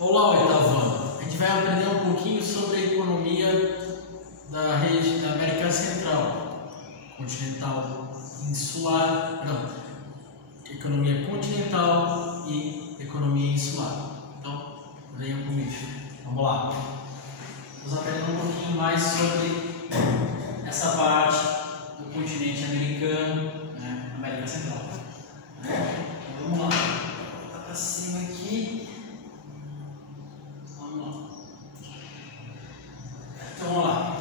Olá, oitavo ano. A gente vai aprender um pouquinho sobre a economia da rede da América Central, continental, insular, não, economia continental e economia insular. Então, venham comigo. Vamos lá. Vamos aprender um pouquinho mais sobre essa parte do continente americano, né, América Central. Então, vamos lá. Vou para cima aqui. Então, vamos lá.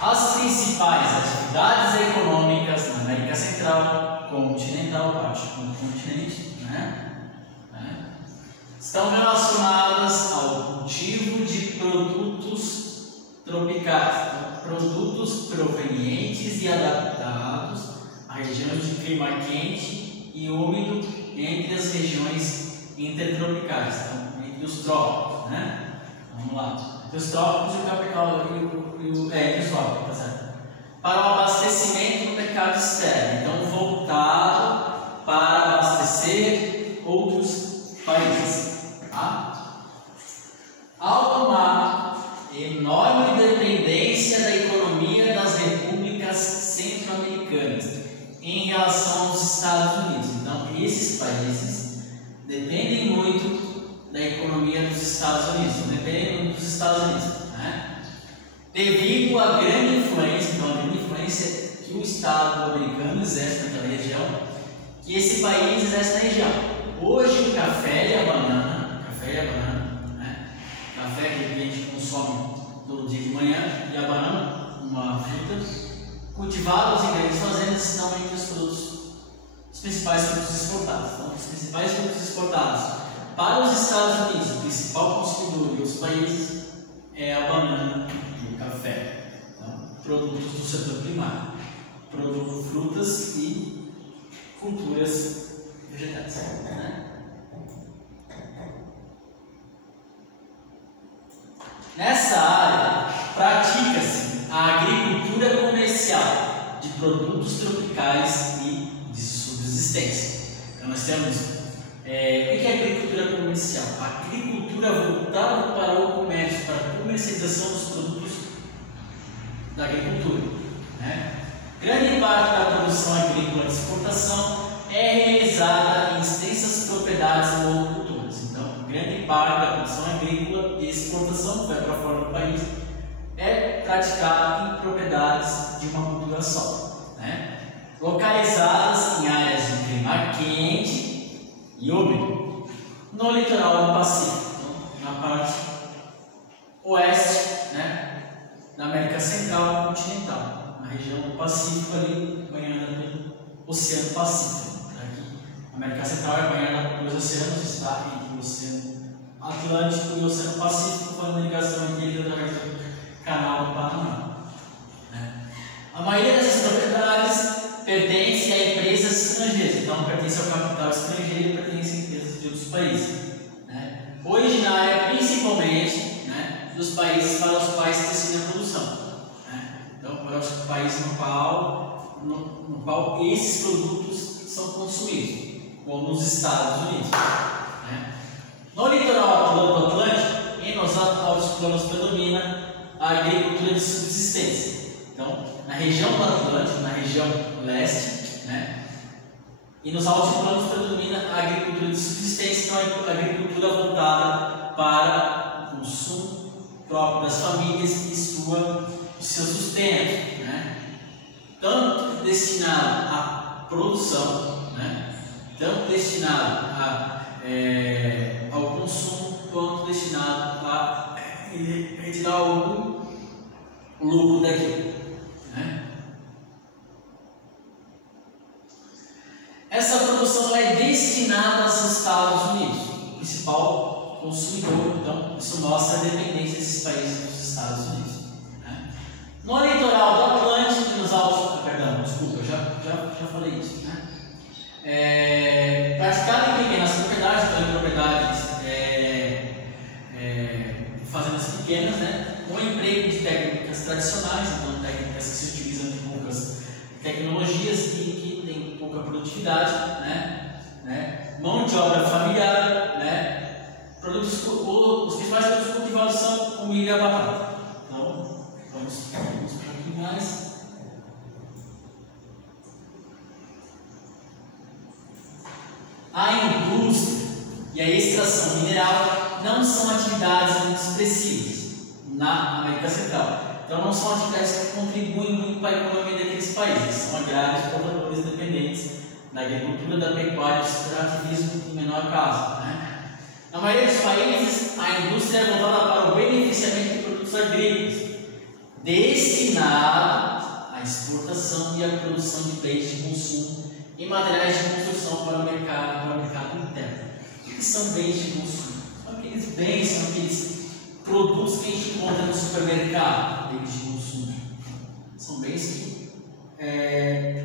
As principais atividades econômicas na América Central, continental, parte do continente, estão relacionadas ao cultivo de produtos tropicais, produtos provenientes e adaptados a regiões de clima quente e úmido entre as regiões intertropicais, então, entre os trópicos, Vamos lá. Os trópicos e o tropical os trópicos, tá certo? Para o abastecimento do mercado externo, então voltado para abastecer outros países, tá? Há uma enorme dependência da economia das repúblicas centro-americanas em relação aos Estados Unidos. Então, esses países dependem muito da economia dos Estados Unidos, dependem muito dos Estados Unidos, devido à grande influência, que o Estado americano exerce naquela região, que esse país exerce na região. Hoje o café e a banana, café que a gente consome todo dia de manhã, e a banana, uma fruta, cultivados em grandes fazendas, estão entre os principais produtos exportados. Então, os principais produtos exportados para os Estados Unidos, o principal consumidor dos países é a banana e o café. Então, produtos do setor primário, frutas e culturas vegetais. Nessa área, pratica-se a agricultura comercial de produtos tropicais e de subsistência. Então, nós temos o que é agricultura comercial? A agricultura voltada para o comércio, para a comercialização dos produtos da agricultura. Grande parte da produção agrícola de exportação é realizada em extensas propriedades monoculturas. Então, grande parte da produção agrícola de exportação que vai para fora do país é praticada em propriedades de uma cultura só, localizadas em áreas de clima quente e úmido, no litoral do Pacífico, então, na parte oeste, da América Central continental, na região do Pacífico, ali banhada pelo Oceano Pacífico. Aqui, a América Central é banhada pelos oceanos, está entre o Oceano Atlântico e o Oceano Pacífico, fazendo ligação entre eles através do Canal do Panamá. A maioria dessas propriedades pertence a empresas estrangeiras, então pertence ao capital estrangeiro e pertence a empresas de outros países, originária principalmente dos países para os quais se destina a produção, então para os países no qual esses produtos são consumidos, como nos Estados Unidos. No litoral do Atlântico e nos altos planos predomina a agricultura de subsistência. Então, na região do Atlântico, na região leste, e nos altiplanos predomina a agricultura de subsistência, então a agricultura voltada para o consumo próprio das famílias e o seu sustento, tanto destinado à produção, tanto destinado ao consumo, quanto destinado a retirar algum lucro daquilo. Essa produção é destinada aos Estados Unidos, o principal consumidor, então isso mostra a dependência desses países dos Estados Unidos. No litoral do Atlântico, nos altos, desculpa, eu já falei isso, praticado em pequenas propriedades, então em propriedades fazendas pequenas, com emprego de técnicas tradicionais, então técnicas que se utilizam de poucas tecnologias e que têm pouca produtividade, mão de obra familiar, produtos milho e a batata. Então, vamos um pouquinho mais. A indústria e a extração mineral não são atividades muito expressivas na América Central. Então, não são atividades que contribuem muito para a economia daqueles países. São agrários, produtores dependentes da agricultura, da pecuária e do extrativismo em menor caso. Na maioria dos países, a indústria é voltada para o beneficiamento de produtos agrícolas, destinados à exportação e à produção de bens de consumo e materiais de construção para o mercado interno. O que são bens de consumo? São aqueles bens, são aqueles produtos que a gente encontra no supermercado, bens de consumo. São bens que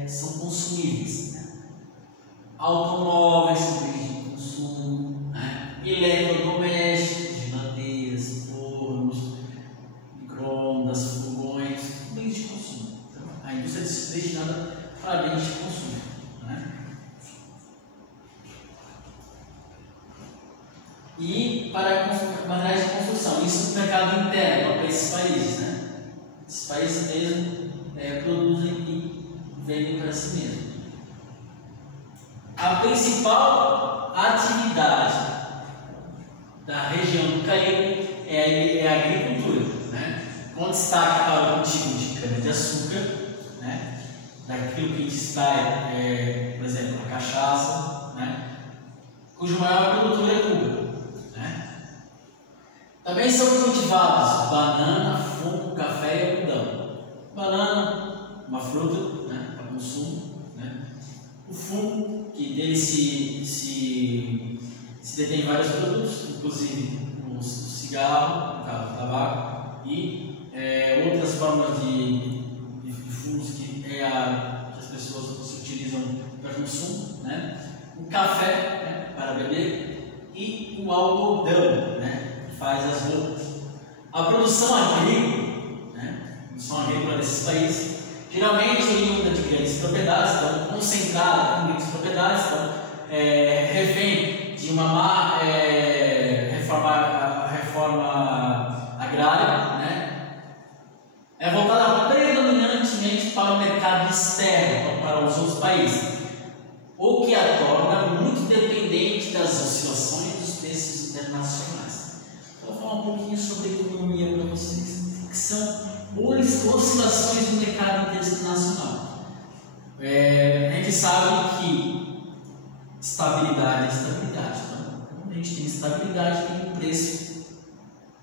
são consumíveis. Automóveis são bens de consumo, eletrodomésticos, geladeiras, fornos, micro-ondas, fogões, bens de consumo. Então, a indústria é destinada para bens de consumo. E para materiais de construção, isso no mercado interno para esses países. Esses países mesmo produzem e vendem para si mesmos. A principal atividade da região do Caribe é a agricultura, com destaque para o cultivo de cana-de-açúcar, daquilo que a gente extrai, por exemplo, a cachaça, cujo maior produtor é Cuba. Também são cultivados banana, fumo, café e algodão. Banana, uma fruta para consumo. O fumo, que dele se detém vários produtos, inclusive o cigarro, no caso, o tabaco, e outras formas de fumos que as pessoas se utilizam para consumo. O café, para beber, e o algodão, faz as roupas. A produção agrícola desses países, geralmente oriunda de grandes propriedades, então concentrada em grandes propriedades, então refém de uma má reforma agrária, é voltada predominantemente para o mercado externo, para os outros países, o que a torna muito dependente das oscilações dos preços internacionais. Vou falar um pouquinho sobre economia para vocês, que são oscilações do mercado internacional. A gente sabe que estabilidade é estabilidade. Então, quando a gente tem estabilidade, tem um preço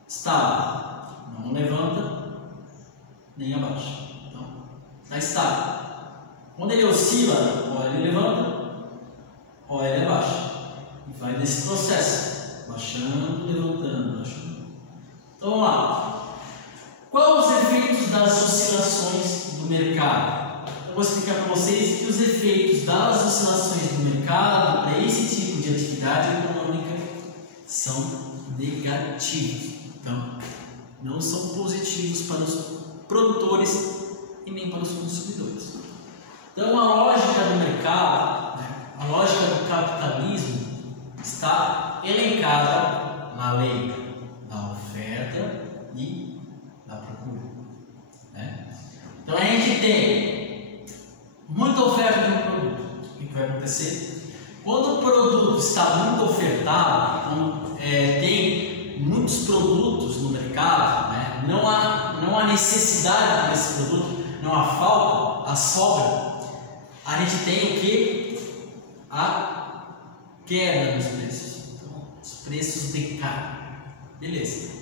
estável. Não levanta nem abaixa. Então, está estável. Quando ele oscila, ou ele levanta, ou ele abaixa. E vai nesse processo. Baixando, levantando, baixando. Então vamos lá. Quais os efeitos das oscilações do mercado? Eu vou explicar para vocês que os efeitos das oscilações do mercado para esse tipo de atividade econômica são negativos. Então, não são positivos para os produtores e nem para os consumidores. Então, a lógica do mercado, a lógica do capitalismo, está elencada na lei da oferta e da procura. Então a gente tem muita oferta de um produto. O que vai acontecer? Quando o produto está muito ofertado, quando tem muitos produtos no mercado, não há necessidade desse produto, não há falta, há sobra, a gente tem o que? A queda nos preços. Então, os preços decaem. Beleza.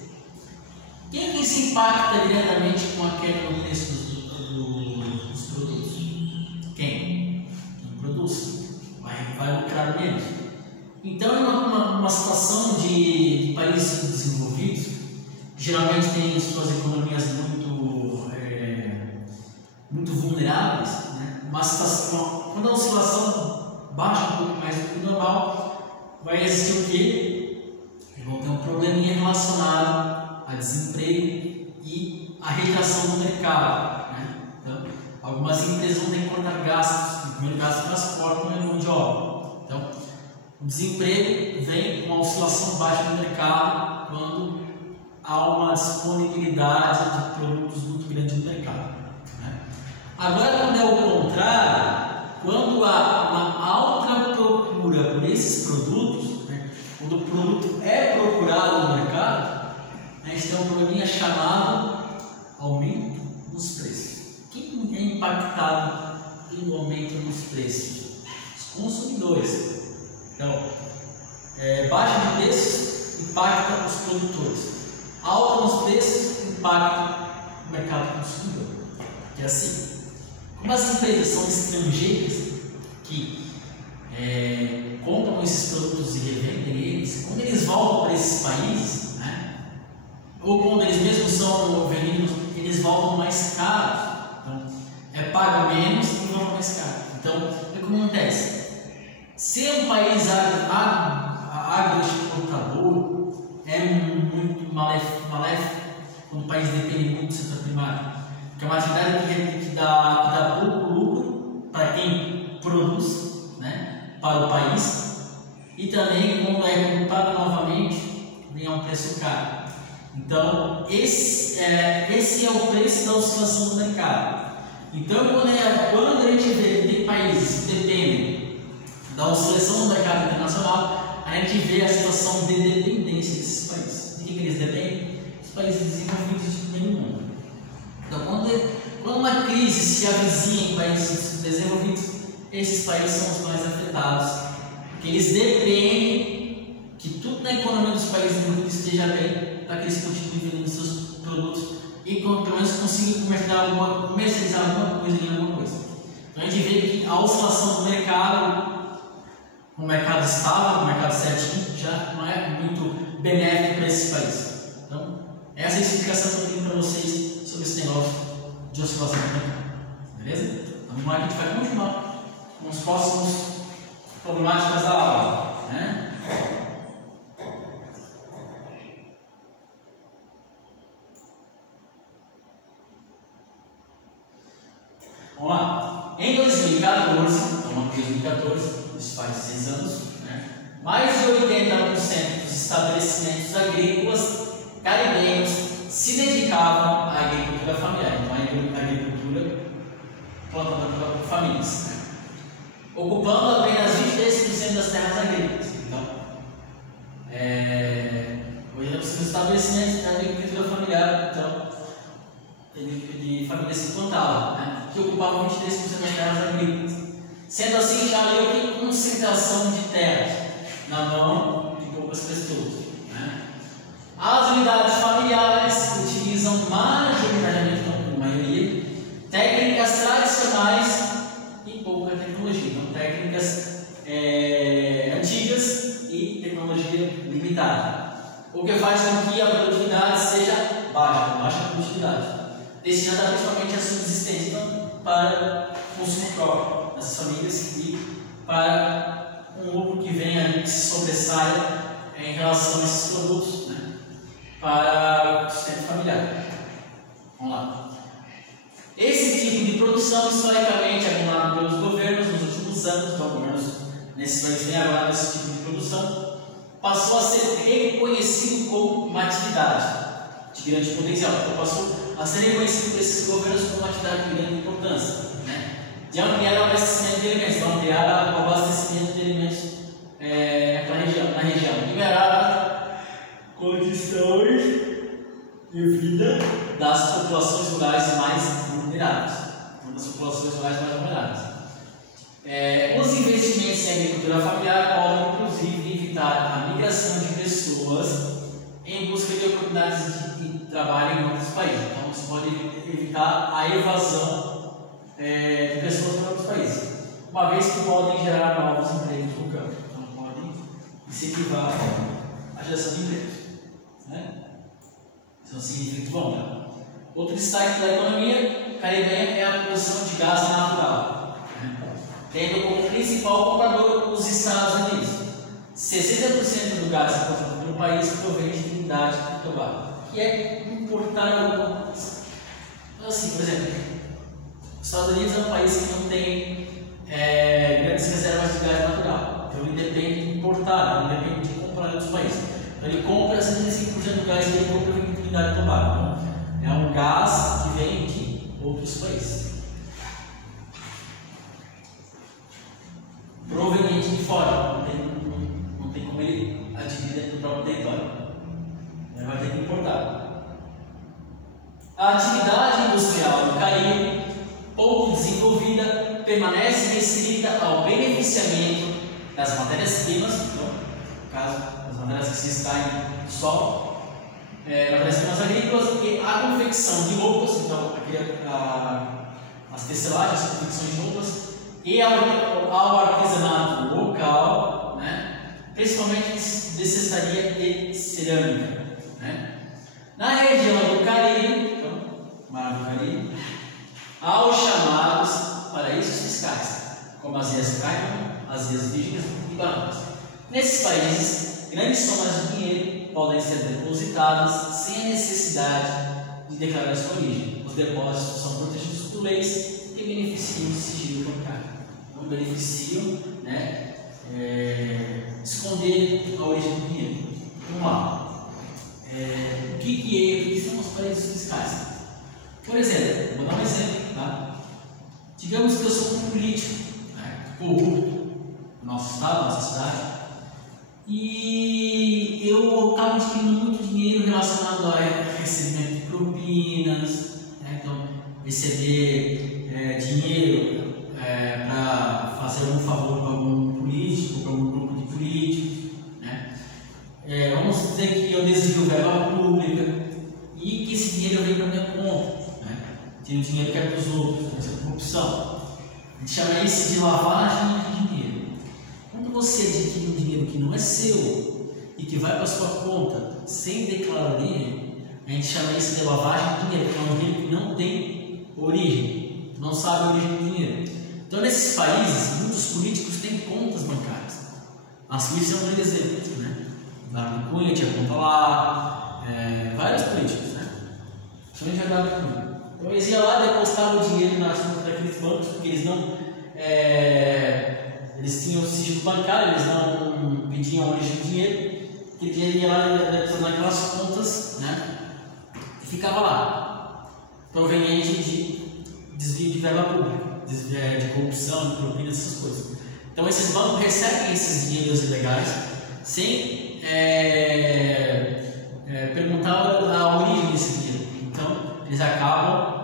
Quem que se impacta diretamente com a queda no preço dos produtos? Quem produz. Vai lucrar menos. Então, numa situação de países desenvolvidos, geralmente tem suas economias muito vulneráveis, uma situação, quando a oscilação baixa um pouco mais do que o normal, vai existir o quê? Vão ter um probleminha relacionado a desemprego e a retração do mercado. Então, algumas empresas vão ter que cortar gastos, o primeiro gasto de transporte não é mão de obra. Então, o desemprego vem com uma oscilação baixa no mercado quando há uma disponibilidade de produtos muito grande no mercado, né? Agora, quando é o contrário, quando há uma alta procura por esses produtos, né? Quando o produto é procurado no mercado, a gente tem um probleminha chamado aumento nos preços. Quem é impactado pelo aumento nos preços? Os consumidores. Então, baixa de preços impacta os produtores. Alta nos preços impacta o mercado consumidor. Que é assim, como as empresas são estrangeiras que compram esses produtos e revendem eles, quando eles voltam para esses países, né, ou quando eles mesmos são vendidos, eles voltam mais caros. Então, paga menos e volta mais caro. Então, o que acontece? Se um país agroexportador é muito maléfico quando o país depende muito do setor primário, que é uma atividade que dá pouco lucro para quem produz, né, para o país, e também quando é comprado novamente vem a um preço caro. Então esse é o preço da oscilação do mercado. Então quando a gente vê que tem países que dependem da oscilação do mercado internacional, a gente vê a situação de dependência desses países. De que eles dependem? Os países desenvolvidos do mundo. Então, quando uma crise se avizinha em países desenvolvidos, esses países são os mais afetados, porque eles dependem que tudo na economia dos países desenvolvidos esteja bem para que eles continuem vendendo seus produtos e pelo menos consigam comercializar alguma coisa em alguma coisa. Então, a gente vê que a oscilação do mercado, um mercado estável, um mercado certinho, já não é muito benéfico para esses países. Então, essa é a explicação que eu tenho para vocês sobre esse negócio de oscilação do mercado. Beleza? Vamos lá que a gente vai continuar com os próximos problemáticas da aula, né? Vamos lá. Em 2014, então 2014, isso faz 6 anos, né? Mais de 80% dos estabelecimentos agrícolas caribenhos se dedicavam à agricultura familiar, então a agricultura plantada por famílias, né? Ocupando apenas 23% das terras agrícolas. Então, 80% dos estabelecimentos da agricultura familiar, então, de famílias que plantavam, né? Que ocupavam 23% das terras agrícolas. Sendo assim, já leu que concentração de terras na mão de poucas pessoas, né? As unidades familiares utilizam majoritariamente, não, na maioria, técnicas tradicionais e pouca tecnologia. Então, técnicas antigas e tecnologia limitada. O que faz com que a produtividade seja baixa produtividade, destinada principalmente à subsistência, então, para consumo próprio das famílias e para um lucro que vem ali, que se sobressaia em relação a esses produtos, né, para o sustento familiar. Vamos lá. Esse tipo de produção, historicamente acumulado pelos governos nos últimos anos, pelo menos nesse país vem agora esse tipo de produção, passou a ser reconhecido como uma atividade de grande potencial. Então, passou a ser reconhecido por esses governos como uma atividade de grande importância, né? De ampliar o abastecimento de alimentos, então ampliar o abastecimento de alimentos na região, liberar condições de vida das populações rurais mais vulneráveis. Os investimentos em agricultura familiar podem, inclusive, evitar a migração de pessoas em busca de oportunidades de trabalho em outros países. Então, isso pode evitar a evasão de pessoas para outros países, uma vez que podem gerar novos empregos no campo. Então, podem incentivar a geração de empregos, né? Isso é um significado bom, né? Outro destaque da economia caribenha é a produção de gás natural, né? Tendo como principal comprador os Estados Unidos. 60% do gás importado pelo país provém de Trinidade e Tobago, que é importar. Então, assim, por exemplo, os Estados Unidos é um país que não tem grandes reservas de gás natural, então ele depende de importar, ele depende de comprar em outros países. Então ele compra 65% do gás que ele compra Trinidad e Tobago. Então, é um gás que vem de outros países, proveniente de fora. Não tem como ele adquirir dentro do próprio território. Ele vai ter que importar. A atividade industrial do Caribe, pouco desenvolvida, permanece restrita ao beneficiamento das matérias-primas, então, no caso, as matérias que se extraem do solo, matérias-primas agrícolas, e a confecção de roupas, então, as tecelagens, as confecções de roupas, e ao artesanato local, né, principalmente de cestaria e cerâmica. Né. Na região do Caribe, então, Mar do Caribe, há os chamados paraísos fiscais, como as Ilhas Cayman, as Ilhas Virgens e Bahamas. Nesses países, grandes somas de dinheiro podem ser depositadas sem a necessidade de declarar sua origem. Os depósitos são protegidos por leis que beneficiam o sigilo bancário. Não beneficiam, né, esconder a origem do dinheiro. Vamos lá. O que são os paraísos fiscais? Por exemplo, vou dar um exemplo, tá? Digamos que eu sou um político, né, corrupto no nosso estado, na nossa cidade, e eu acabo adquirindo muito dinheiro relacionado a recebimento de propinas, né? Então, receber dinheiro para fazer algum favor para algum político, para algum grupo de políticos, né? Vamos dizer que eu desvio verba pública e que esse dinheiro vem para minha conta. Tem o dinheiro que é para os outros, então isso é corrupção. A gente chama isso de lavagem de dinheiro. Quando você adquire um dinheiro que não é seu e que vai para a sua conta sem declarar origem, a gente chama isso de lavagem de dinheiro, que é um dinheiro que não tem origem, não sabe a origem do dinheiro. Então, nesses países, muitos políticos têm contas bancárias. A Suíça é um grande exemplo, né? Eduardo Cunha tinha conta lá, vários políticos, né? Principalmente Eduardo Cunha. Então eles iam lá, depositavam o dinheiro nas contas daqueles bancos, porque eles não. Eles tinham o sigilo bancário, eles não pediam a origem do dinheiro, que o dinheiro ia lá naquelas contas, né? E ficava lá, proveniente de desvio de verba pública, de corrupção, de propinas, essas coisas. Então esses bancos recebem esses dinheiros ilegais sem perguntar a origem desse dinheiro. Então eles acabam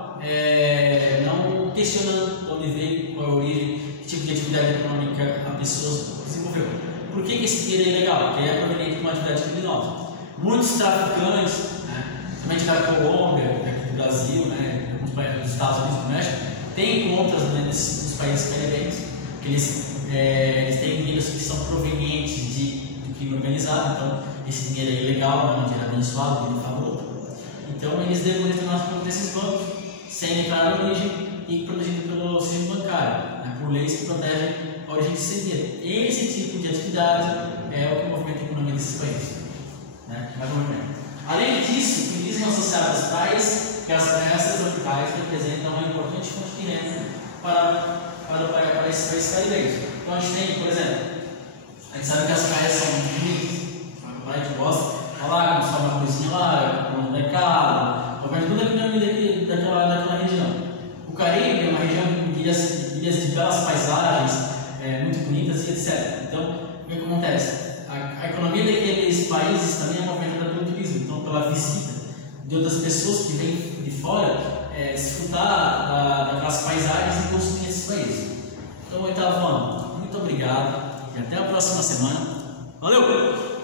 não questionando de onde veio, qual é a origem, que tipo de atividade econômica a pessoa desenvolveu. Por que esse dinheiro é ilegal? Porque é proveniente de uma atividade criminosa. Muitos traficantes, né, principalmente da Colômbia, aqui do Brasil, né, nos países dos Estados Unidos e do México, têm contas, né, nos países caribenhos, que eles têm dinheiros que são provenientes do crime organizado. Então esse dinheiro é ilegal, não é um dinheiro abençoado, dinheiro favorito. Então eles depositam nas contas desses bancos sem declarar a origem e protegido pelo sistema bancário, né, por leis que protegem a origem desse dinheiro. Esse tipo de atividade é o que movimenta a economia desses países. Né? Além disso, turismo associado às praias, que as praias tropicais representam uma importante fonte de renda para esses países caribenhos. Então a gente tem, por exemplo, a gente sabe que as praias são muito bonitas, a gente gosta. Lá, como uma coisinha lá, no mercado, tudo aquilo daquela região. O Caribe é uma região de ilhas de belas paisagens, muito bonitas e etc. Então, o que acontece? A economia daqueles países também é movimentada pelo turismo, então pela visita de outras pessoas que vêm de fora desfrutar daquelas paisagens e consumir esses países. Então, oitavo ano, muito obrigado e até a próxima semana. Valeu!